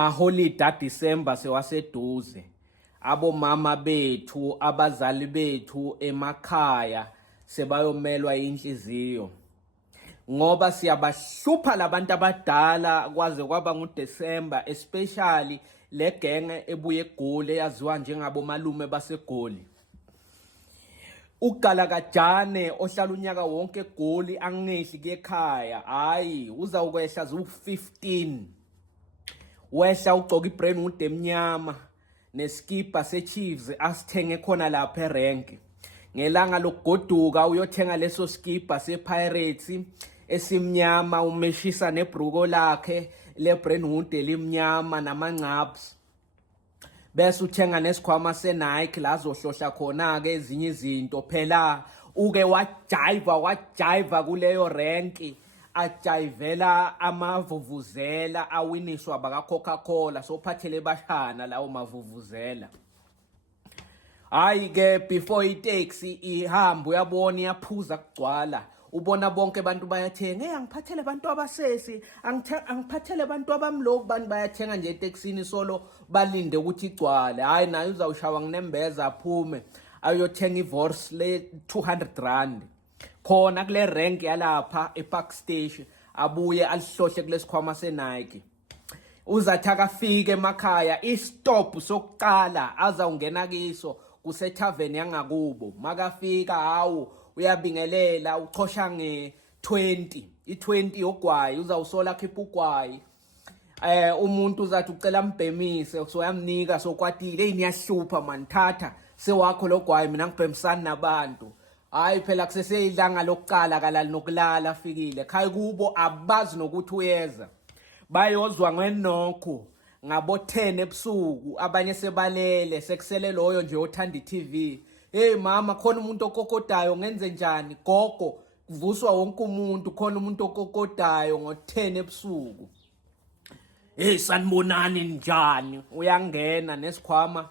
Aholida December sewaseduze. Abomama bethu, abazali bethu emakhaya sebayomelwa inhliziyo. Ngoba siyabahlupha labantu abadala kwaze kwaba nguDecember, especially le genge ebuye eGoli eyaziwa njengabo malume baseGoli. Ugalakajane ohlala unyaka wonke eGoli angehli kekhaya, hayi uzawukwehla zu-15. Wehla ugcoka ibrainwood emnyama neskipa seChiefs asithenge khona lapha erenki. Ngelanga lokugoduka uyothenga leso skipa sePirates esimnyama, umeshisa nebruko lakhe lebrainwood elimnyama namangcaps. Bese uthenga nesikhwama seNike la azohlohla khona ke ezinye izinto. Phela uke wajiva kuleyo renki, ajayivela amavuvuzela awiniswa baka Coca-Cola, sophathele bashana lawo mavuvuzela. Hayi ke before itaxi ihamba uyabona iyaphuza kugcwala, ubona bonke abantu bayathenga. Angiphathele abantu abasesi, angiphathele abantu abamloku, abantu bayathenga nje etaxini solo balinde ukuthi igcwale. Hayi naye uzawushawa nginembeza aphume ayothenga ivorce le 200 rand khona kule rank yalapha ePark Station, abuye alihlohle kulesikhwama seNike. Uzathi akafike emakhaya istop sokuqala azawungena kiso kusethaveni yangakubo. Makafika hawu uyabingelela, uchosha nge-20, i-20 yogwayi, uzawusola khipha ugwayi. Umuntu uzathi ucela mbhemise, so yamnika sokwatile. Hey niyahlupha man, thatha sewakho logwayi, mina ngibhemisana nabantu. Hayi phela kuseseyidlanga lokuqala kalali nokulala afikile khaya kubo, abazi nokuthi uyeza. Bayozwa ngenokho ngabo 10 ebusuku, abanye sebalele, sekusele loyo nje othanda iTV. Hey mama, khona umuntu okokodayo, ngenze njani? Gogo, kuvuswa wonke umuntu, khona umuntu okokodayo ngo-10 ebusuku. Hey sanibonani njani? Uyangena nesikhwama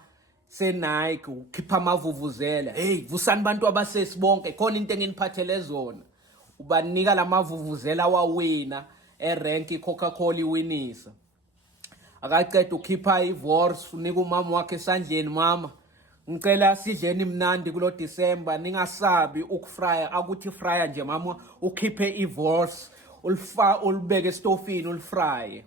seNike, ukhipha amavuvuzela. Hey vusani bantu abasesi bonke, khona into enginiphathele zona. Ubanika lamavuvuzela wawina erenki Coca-Cola iwinisa. Akaqeda ukhipha ivorce, unika umama wakhe esandleni. Mama, ngicela sidleni mnandi kulo December, ningasabi ukufrya. Akuthi frya nje mama, ukhiphe ivorce, ulibeke estofini ulifrye.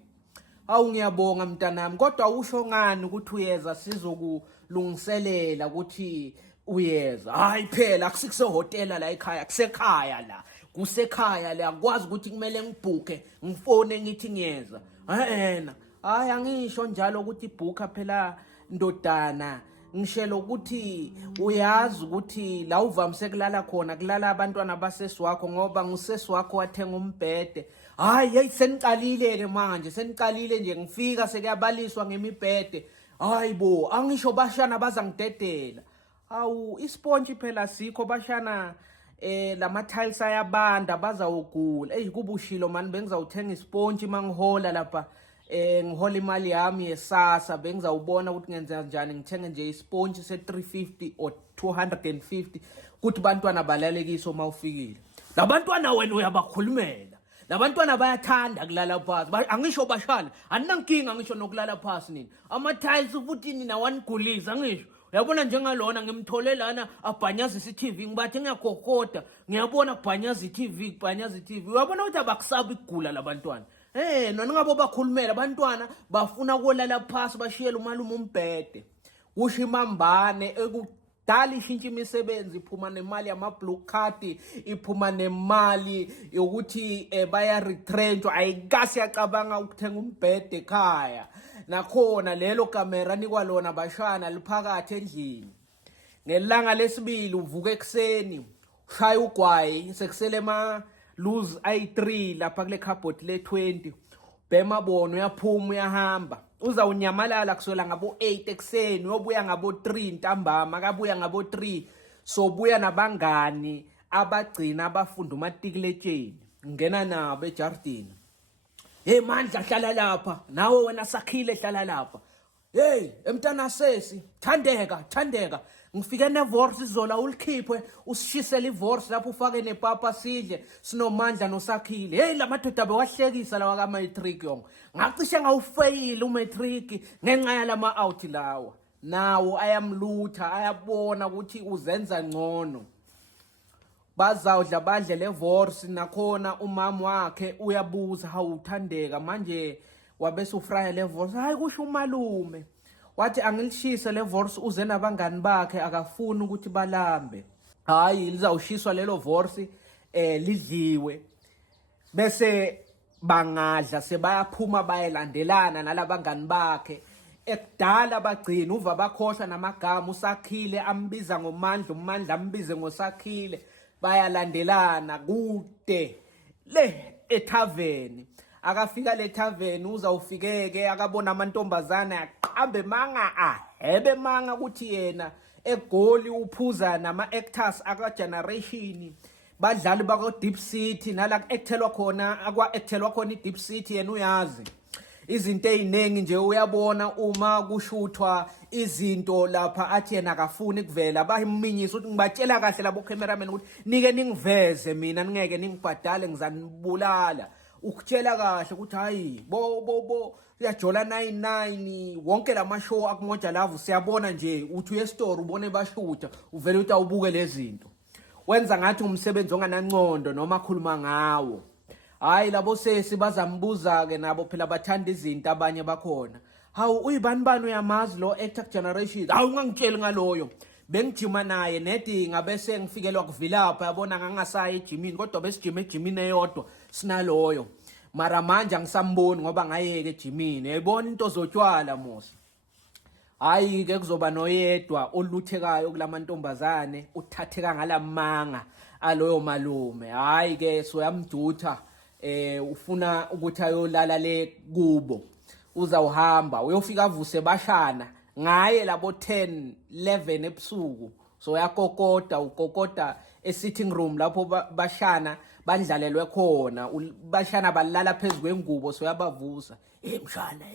Awu ngiyabonga mntanami, kodwa usho ngani ukuthi uyeza sizokulungiselela ukuthi uyeza? Hayi phela akusikuse-hotela la ekhaya, kusekhaya la, kusekhaya la. Akwazi ukuthi kumele ngibhuke, ngifone ngithi ngiyeza. Hayi angisho njalo ukuthi ibhuka phela ndodana. Ngishelo ukuthi uyazi ukuthi la uvamise kulala khona kulala abantwana basesi wakho, ngoba ngusesi wakho wathenga umbhede. Hayi hey seniqalile-ke manje, seniqalile nje, ngifika sekuyabaliswa ngemibhede. Hayi bo, angisho bashana bazangidedela. Awu ispontshi phela sikho bashana, lama-tiles ayabanda bazawugula. Kubushilo mani, bengizawuthenga ispontshi mangihola lapha, ngihola imali yami yesasa. Bengizawubona ukuthi ngenza njani, ngithenge nje ispontshi se-350 or 250 ukuthi bantwana balalekiso mawufikile. Labantwana wena uyabakhulumela, labantwana bayathanda kulala phasi. Angisho bashana, aninankinga ngisho nokulala phasi nini. Ama-tiles futhi nina wanigulisa ngisho. Uyabona njengalona ngimthole lana abhanyazisa iTV, ngibathi ngiyagogoda, ngiyabona kubhanyaza iTV, kubhanyaza iTV. Uyabona ukuthi abakusabi ukugula labantwana. Nona ngabo bakhulumela abantwana bafuna ukolala phasi, bashiyela umalume umbhede. Kusho imambane ekudala ishintsha imisebenzi, iphuma nemali yama-blue card, iphuma nemali yokuthi baya-retrenchwa. Ayikasi yacabanga ukuthenga umbhede ekhaya. Nakhona lelo kamera nikwa lona bashana liphakathi endlini. Ngelanga lesibili uvuka ekuseni, ushaya ugwayi, sekusele lose i3 lapha kule khabhodi le-20. Bhema bona uyaphuma uyahamba, uzawunyamalala kuswela ngabo 8 ekuseni, uyobuya ngabo 3 ntambama, akabuya ngabo 3. Sobuya nabangani abagcina abafunda umatikuletsheni, ngena nabo ejardini. Hey mandla hlala lapha, nawe wena Sakhile hlala lapha. hey emntana sesi thandeka ngifike nevorce izola ulikhiphe usishisele ivorce lapho ufake nepapa sidle sinomandla nosakhile. Hey lamadoda bewahlekisa lawa ka-matric yonke, ngacishe ngawufeyile umatric ngenxa yalama out lawa. Nawo ayamlutha, ayabona ukuthi uzenza ngcono. Bazawudla badle levorce nakhona umama wakhe uyabuza hawu Thandeka manje wabese ufraya levorce. Hayi kusho umalume wathi angilishise levorce uze nabangani bakhe akafuni ukuthi balambe. Hayi lizawushiswa lelo vorce lidliwe bese bangadla sebayaphuma bayelandelana nalabangani bakhe. Ekudala bagcina uva bakhohlwa namagama, usakhile ambiza ngomandla, umandla ambize ngosakhile, bayalandelana kude le ethaveni. Akafika le thaveni uzawufikeke akabona amantombazana aqambe manga ahebe manga ukuthi yena eGoli uphuza nama-actors aka-generation, badlali baka-Deep City nala ku-actelwa khona akwa-actelwa khona i-Deep City yena uyazi. Izinto eziningi nje uyabona uma kushuthwa izinto lapha athi yena akafuni kuvela, bayiminyisa ukuthi ngibatshela kahle labo cameraman ukuthi nike ningiveze mina ningeke ningibhadale ngizanibulala. Ukutshela kahle ukuthi hayi bo uyajola 99 wonke lamashow akumoja lava siyabona nje uthi uye store ubone bashutha uvele uthi awubuke lezi zinto, wenza ngathi umsebenzi onganancondo noma akhuluma ngawo. Hayi labo sesi bazambuza ke nabo phela bathanda izinto abanye bakhona. Hawu uyibani uyamazi lo actor generation? Hawu ungangitsheli ngaloyo, bengijima naye nedinga bese ngifikelwa kuvilapha yabona ngangasayi ejimini kodwa besijima ejimini eyodwa sinaloyo. Mara manje angisamboni ngoba ngayeke ejimini. Yayibona into zotshwala mosi. Hayi ke kuzoba noyedwa oluthekayo kulamantombazane uthatheka ngalamanga aloyo malume. Hayi ke soyamdutha ufuna ukuthi ayolala le kubo, uzawuhamba uyofika avuse bashana ngaye labo 10 11 ebusuku. So yakokoda ukokoda e-sitting room lapho bashana bandlalelwe khona, bashana balala phezulu kwengubo. So yabavusa, mshana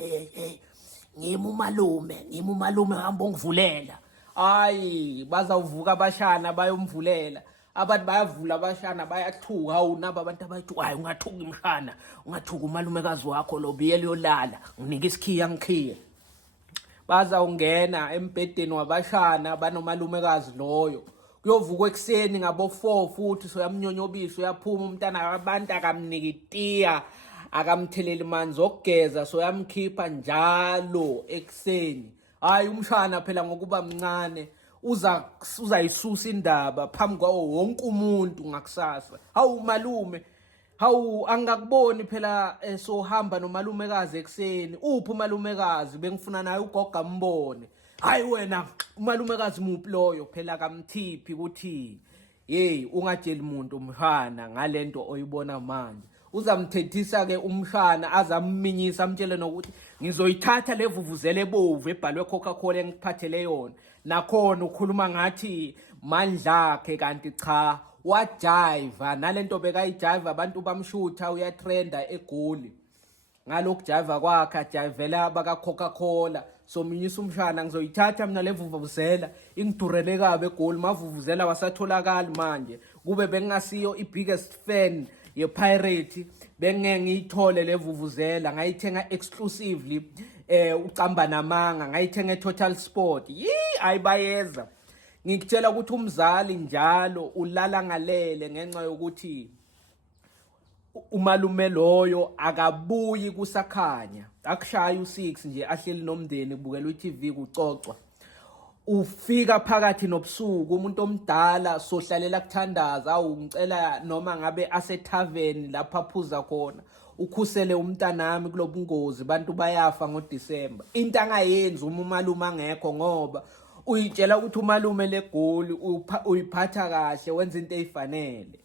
ngimi umalume hamba ungivulela. Hayi bazawuvuka bashana bayomvulela, abantu bayavula abashana bayathuka. Hawu naba abantu abathi hayi ungathuki mshana, ungathuki umalumekazi wakho lo biyele yolala nginika isikhiya ngikhiye. Bazawungena embhedeni wabashana banomalumekazi loyo, kuyovukwa ekuseni ngabo 4 futhi soyamnyonyobisa, uyaphuma umntana abantu akamnika itiya akamthelela manzi okugeza, soyamkhipha njalo ekuseni. Hayi umshana phela ngokuba mncane uzayisusa indaba phambi kwawo wonke umuntu ngakusasa. Hawu malume, hawu angakuboni phela sohamba nomalumekazi ekuseni. Uphi umalumekazi? Bengifuna naye ugoga mbone. Hayi wena umalumekazi muphi loyo? Phela kamthiphi ukuthi hey ungatsheli umuntu umshana ngalento oyibona manje. Uzamthethisa ke umshana azamminyisa amtshele nokuthi ngizoyithatha levuvuzele ebovu ebhalwe Coca-Cola engiphathele yona. Nakhona ukhuluma ngathi mandla akhe kanti cha wajiva nalento bekayijiva abantu bamshutha uyatrenda eGoli. Ngalokhu jiva kwakhe ajivela baka Coca-Cola. So minyisa umshana ngizoyithatha mina levuvuzela ingidurele kabe eGoli. Mavuvuzela wasatholakala manje kube bengasiyo i-biggest fan ye-pirate bengeke ngiyithole levuvuzela, ngayithenga exclusively ucamba namanga, ngayithenga eTotal Sport. Ayibayeza ngikutshela ukuthi umzali njalo ulala ngalele ngenxa yokuthi umalume loyo akabuyi kusakhanya, akushaya u6 nje ahleli nomndeni kubukela uTV kucocwa. Ufika phakathi nobusuku umuntu omdala sohlalela kuthandaza, awu ngicela noma ngabe asethaveni lapha aphuza khona ukhusele umntanami kulobungozi, bantu bayafa ngoDisemba. Into angayenzi uma umalume angekho ngoba uyitshela ukuthi umalume leGoli uyiphatha kahle wenza into ezifanele.